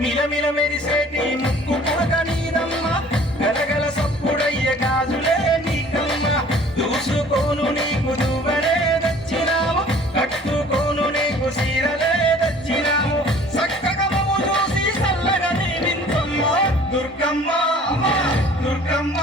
మిలమిల మెరిసేటి ముక్కు పుడక నీదమ్మ గలగల సప్పుడయ్య గాజులే నీకమ్మ దూసుకోను నీకు దువ్వనే దచ్చినాము కట్టుకోను నీకు సీరలే దచ్చినాము చక్కగా మమ్ము చూసి చల్లగా దీవించమ్మ దుర్గమ్మ దుర్గమ్మ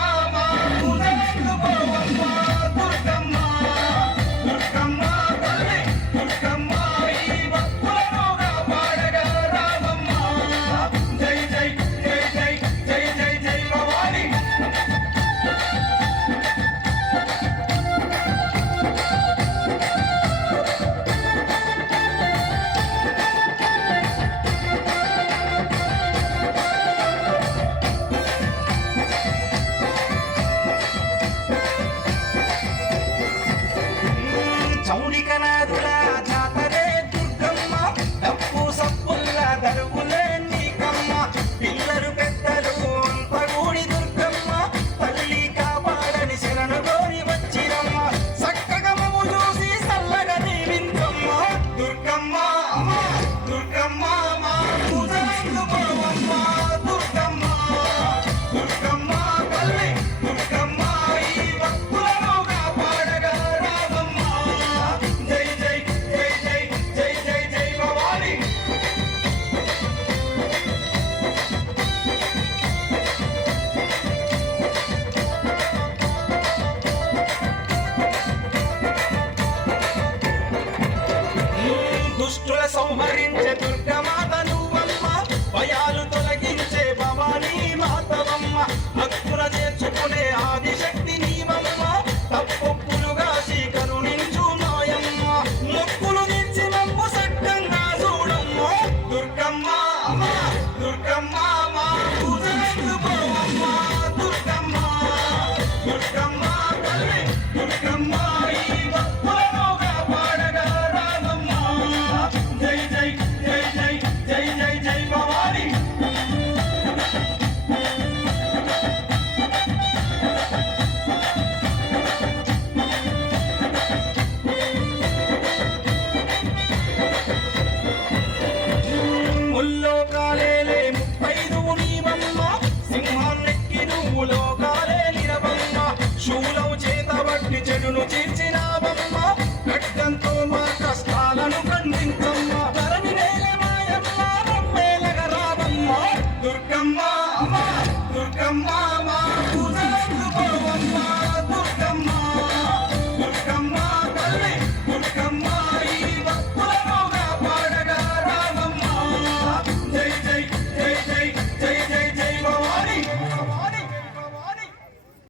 చౌడికనాథుల జాతరే దుర్గమ్మ డప్పు సప్పుల్ల దరువులే నీకమ్మ పిల్లలు పెద్దలు అంపగూడి దుర్గమ్మ తల్లి కాపాడని శరణు కోరి వచ్చిరమ్మ చక్కగా మమ్ము చూసి చల్లగా దీవించమ్మ దుర్గమ్మ దుర్గమ్మ పూజలు పోవమ్మ దుర్గమ్మ దుర్గమ్మ తల్లి దుర్గమ్మ ఈ భక్తులను కాపాడగా రావమ్మ దుష్టుల సంహరించే దుర్గమాత నువ్వమ్మ భయాలు తొలగించే భవానీ మాతవమ్మ భక్తుల చేర్చుకునే ఆదిశక్తి నీవమ్మ తప్పొప్పులుగా కరుణించు మాయమ్మ మొక్కులు తెచ్చి మమ్ము సక్కంగా చూడమ్మ దుర్గమ్మ దుర్గమ్మ పూజలు పోవమ్మ దుర్గమ్మ దుర్గమ్మ తల్లి దుర్గమ్మ ఈ భక్తులను కాపాడగా రావమ్మ జై జై జై జై జై జై జై భవాని ముల్లోకాలేలే 35 నీవమ్మ సింహాన్నెక్కి నువ్వు లోకాలే నిలవమ్మ శూలం చేతబట్టి చెడును చీల్చినావమ్మ ఖడ్గంతో మా కష్టాలను ఖండించమ్మ ధరణి నేల మాయమ్మ రమ్మేలగ రావమ్మ దుర్గమ్మ దుర్గమ్మ